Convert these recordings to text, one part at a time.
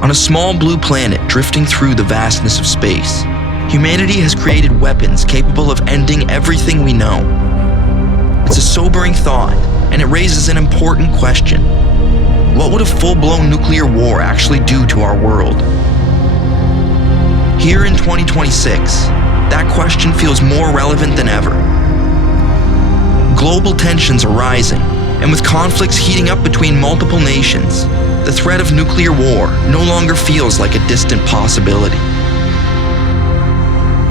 On a small blue planet drifting through the vastness of space, humanity has created weapons capable of ending everything we know. It's a sobering thought, and it raises an important question. What would a full-blown nuclear war actually do to our world? Here in 2026, that question feels more relevant than ever. Global tensions are rising, and with conflicts heating up between multiple nations, the threat of nuclear war no longer feels like a distant possibility.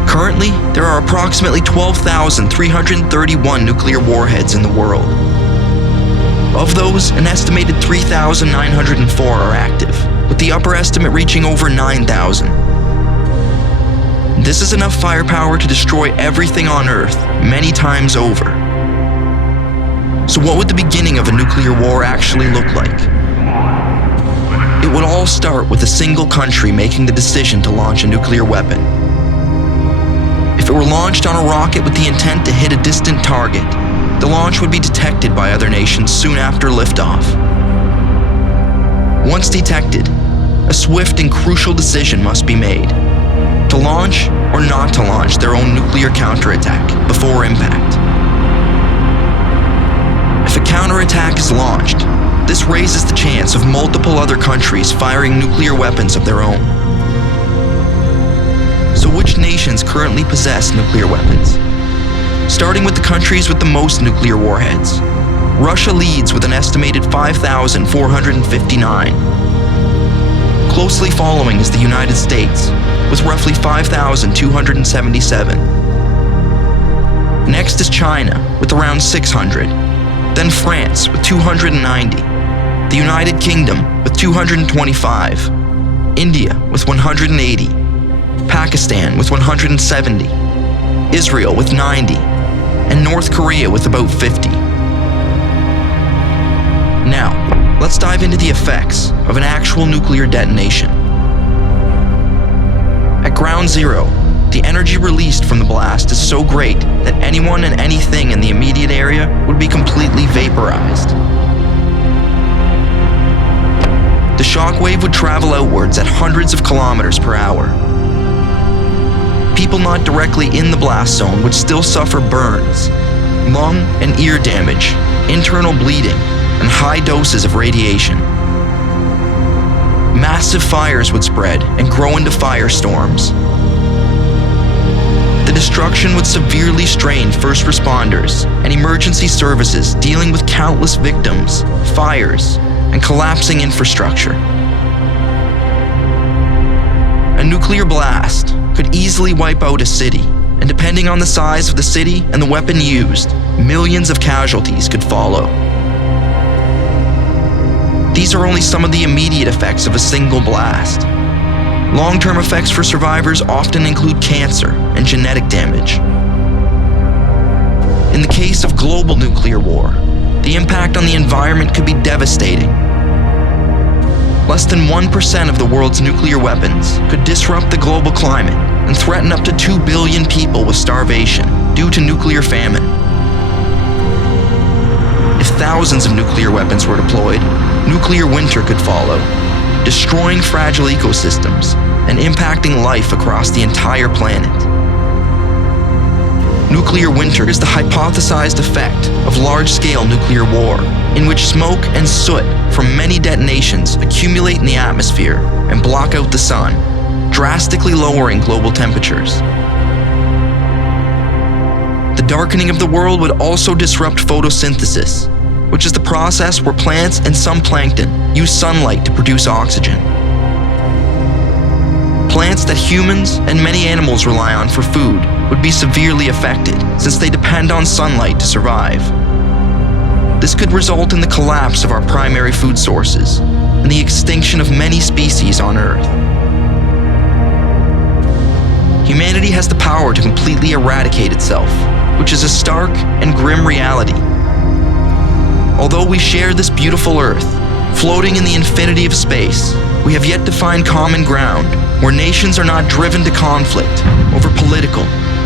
Currently, there are approximately 12,331 nuclear warheads in the world. Of those, an estimated 3,904 are active, with the upper estimate reaching over 9,000. This is enough firepower to destroy everything on Earth many times over. So what would the beginning of a nuclear war actually look like? It would all start with a single country making the decision to launch a nuclear weapon. If it were launched on a rocket with the intent to hit a distant target, the launch would be detected by other nations soon after liftoff. Once detected, a swift and crucial decision must be made: to launch or not to launch their own nuclear counterattack before impact. If a counterattack is launched, this raises the chance of multiple other countries firing nuclear weapons of their own. So which nations currently possess nuclear weapons? Starting with the countries with the most nuclear warheads, Russia leads with an estimated 5,459. Closely following is the United States, with roughly 5,277. Next is China, with around 600. Then France, with 290. The United Kingdom, with 225. India, with 180. Pakistan, with 170. Israel, with 90. And North Korea, with about 50. Now, let's dive into the effects of an actual nuclear detonation. At ground zero, the energy released from the blast is so great that anyone and anything in the immediate area would be completely vaporized. The shockwave would travel outwards at hundreds of kilometers per hour. People not directly in the blast zone would still suffer burns, lung and ear damage, internal bleeding, and high doses of radiation. Massive fires would spread and grow into firestorms. The destruction would severely strain first responders and emergency services dealing with countless victims, fires, and collapsing infrastructure. A nuclear blast could easily wipe out a city, and depending on the size of the city and the weapon used, millions of casualties could follow. These are only some of the immediate effects of a single blast. Long-term effects for survivors often include cancer and genetic damage. In the case of global nuclear war, the impact on the environment could be devastating. Less than 1% of the world's nuclear weapons could disrupt the global climate and threaten up to 2 billion people with starvation due to nuclear famine. If thousands of nuclear weapons were deployed, nuclear winter could follow, destroying fragile ecosystems and impacting life across the entire planet. Nuclear winter is the hypothesized effect of large-scale nuclear war, in which smoke and soot from many detonations accumulate in the atmosphere and block out the sun, drastically lowering global temperatures. The darkening of the world would also disrupt photosynthesis, which is the process where plants and some plankton use sunlight to produce oxygen. Plants that humans and many animals rely on for food would be severely affected, since they depend on sunlight to survive. This could result in the collapse of our primary food sources and the extinction of many species on Earth. Humanity has the power to completely eradicate itself, which is a stark and grim reality. Although we share this beautiful Earth, floating in the infinity of space, we have yet to find common ground where nations are not driven to conflict over political,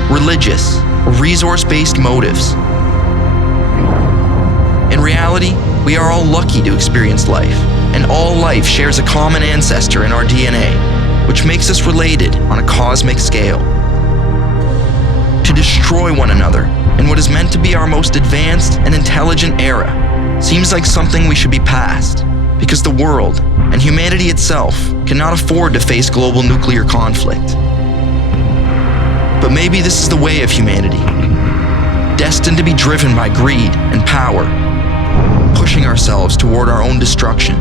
religious, or resource-based motives. In reality, we are all lucky to experience life, and all life shares a common ancestor in our DNA, which makes us related on a cosmic scale. To destroy one another in what is meant to be our most advanced and intelligent era seems like something we should be past, because the world and humanity itself cannot afford to face global nuclear conflict. But maybe this is the way of humanity, destined to be driven by greed and power, pushing ourselves toward our own destruction.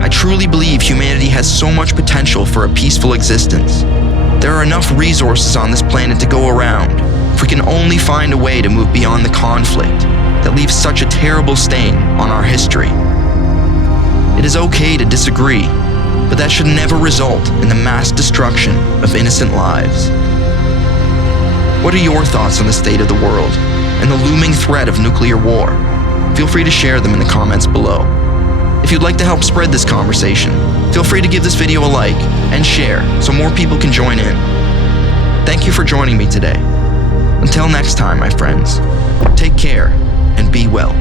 I truly believe humanity has so much potential for a peaceful existence. There are enough resources on this planet to go around if we can only find a way to move beyond the conflict that leaves such a terrible stain on our history. It is okay to disagree, but that should never result in the mass destruction of innocent lives. What are your thoughts on the state of the world and the looming threat of nuclear war? Feel free to share them in the comments below. If you'd like to help spread this conversation, feel free to give this video a like and share so more people can join in. Thank you for joining me today. Until next time, my friends, take care and be well.